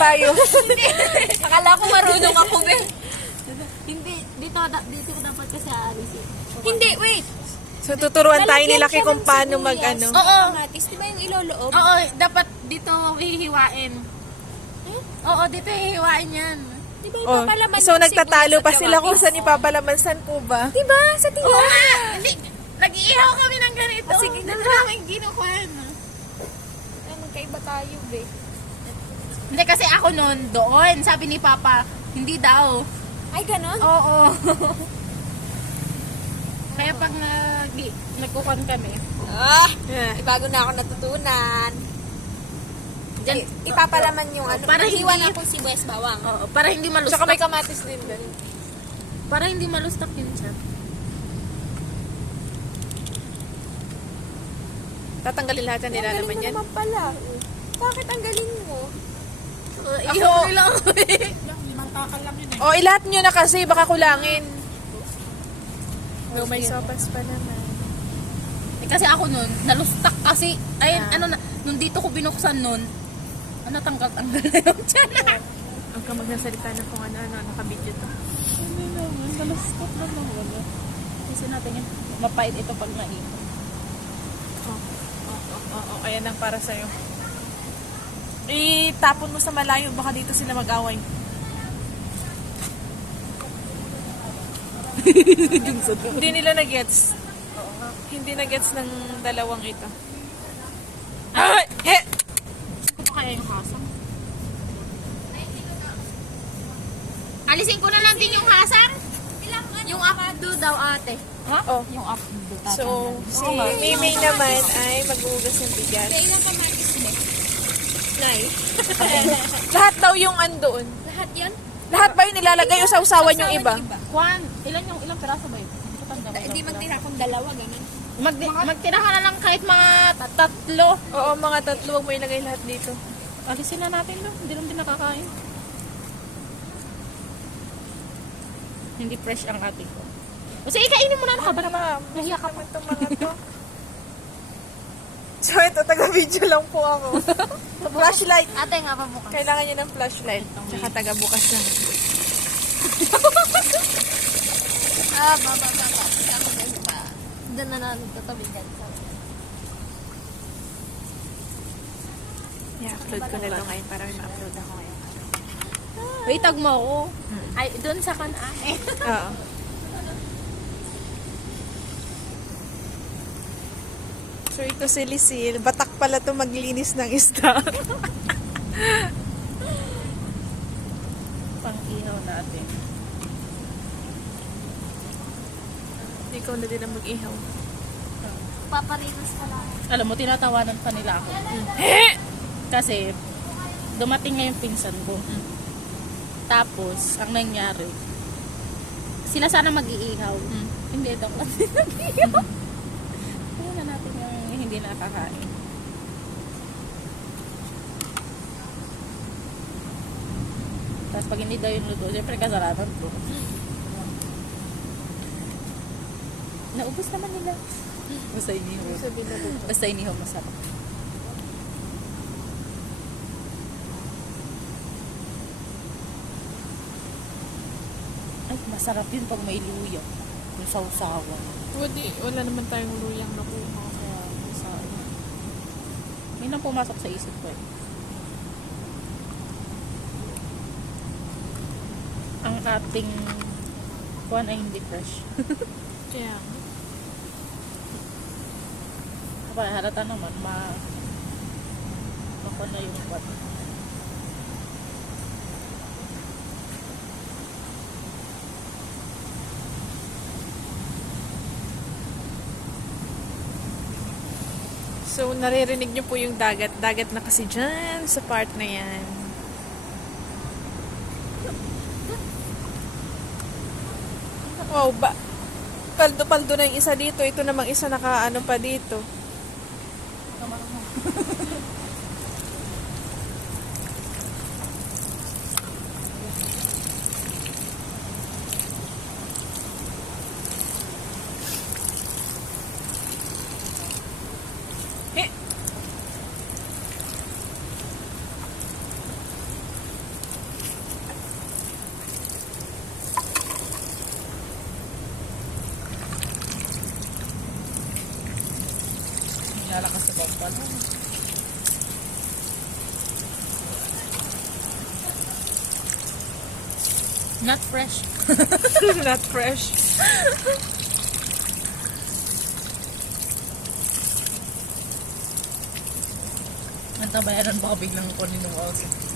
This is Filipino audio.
payo. Akala ko marunong ako, be. Hindi, dito ko dapat kasi aalisin. Hindi, wait. So, tuturuan tayo ni Lucky kung paano mag-ano. Oo. Di ba yung iloloob? Oo, dapat dito hihiwain. Oo, dito hihiwain yan. Di ba Oh, ipapalaman so, yung nagtatalo sibuyas pa at sila kung kamatis? saan ipapalaman. Saan po ba? Di ba? Sa tiyan. Hindi. Nag-iihaw kami ng ganito. Sige, naraming ginukuhan. Magkaiba tayo, be. Hindi, kasi ako noon, doon. Sabi ni Papa, hindi daw. Ay, ganon? Oo. Kaya pag nagkukuhan kami. Bago na ako natutunan. Diyan, Ipapalaman yung ano. para Iwan hindi, ako sibuyas bawang. oo, para hindi malustak. Tsaka may kamatis din doon. Para hindi malustak yun siya. Tatanggalin lahat yan, nilalaman yan. Naman pala. Bakit ang galing mo? Ihaw nila ako eh. O, ilahat nyo na kasi, baka kulangin. No, may sopas pa naman. Kasi ako nun, nalustak kasi, nung dito ko binuksan nun, tanggal-tanggal na yung tiyan. Huwag ka magsasalita na kung ano-ano, nakabidyo to. Hindi naman, nalustak na naman. Kasi natin yan, mapait ito pag naipon. Oo, ayan ang para sa'yo. Itapon mo sa malayo, baka dito sila mag-away. Hindi nila na-gets. Hindi na-gets ng dalawang ito. Ay! He! Gusto ko kaya yung hasang. Alisin ko na lang din yung hasang. Yung updo daw, ate. Ha? Oh. Yung updo. So, si Maymay naman ay maghuhugas ng bigas. Ilang kamatis mo? Nay. Lahat daw yung andoon. Lahat yan? Lahat ba yung nilalagay o sausawan yung iba? Juan, ilang piraso ba yun? Hindi magtira akong dalawa, ganun. Magtira ka na lang kahit mga tatlo. Oo, mga tatlo, huwag mo ilagay lahat dito. Alisin na natin no? Hindi lang din nakakain. Hindi fresh ang ating ko. O sige, kainin mo na. Nakaba naman. Nahiya ka pa. Itong mga to. So, ito, taga-video lang po ako. Flashlight. Ate nga pa bukas. Kailangan nyo ng flashlight. Tsaka taga-bukas na. Baba. Doon na namin tatabigan. I-upload ko na ito ngayon para may ma-upload ako ngayon. Wait, tag mo ako. Ay, doon sa kan-ahe. Oo. So, ito si Lisil. Batak pala to maglinis ng isda. Pang-ihaw natin. Ikaw na din ang mag-ihaw. Paparinas ka lang. Alam mo, tinatawanan pa nila ako. Kasi, dumating nga yung pinsan ko. Tapos, ang nangyari, sila sana mag-iihaw. Hindi daw kasi nag-iihaw. Kaya na natin yung hindi nakakain. Tapos pag hindi daw yung luto, siyempre kasalanan ko. Naubos naman nila. Basta inihaw. Basta inihaw masarap. Ay, masarap yun pag may luya. Yung sausawan. Wala naman tayong luyang nakuha. Kaya, may nang pumasok sa isip ko eh. Ang ating kuwan ay hindi fresh. Kaya, Kapag halata naman, makuha na yung kuwan. so, naririnig nyo po yung dagat. Dagat na kasi dyan sa part na yan. Wow, paldo-paldo na yung isa dito. Ito namang isa nakaano pa dito. Nalakas sa bangpal. Not fresh. Not fresh. Ang tabayaran baka biglang kunin ng oso.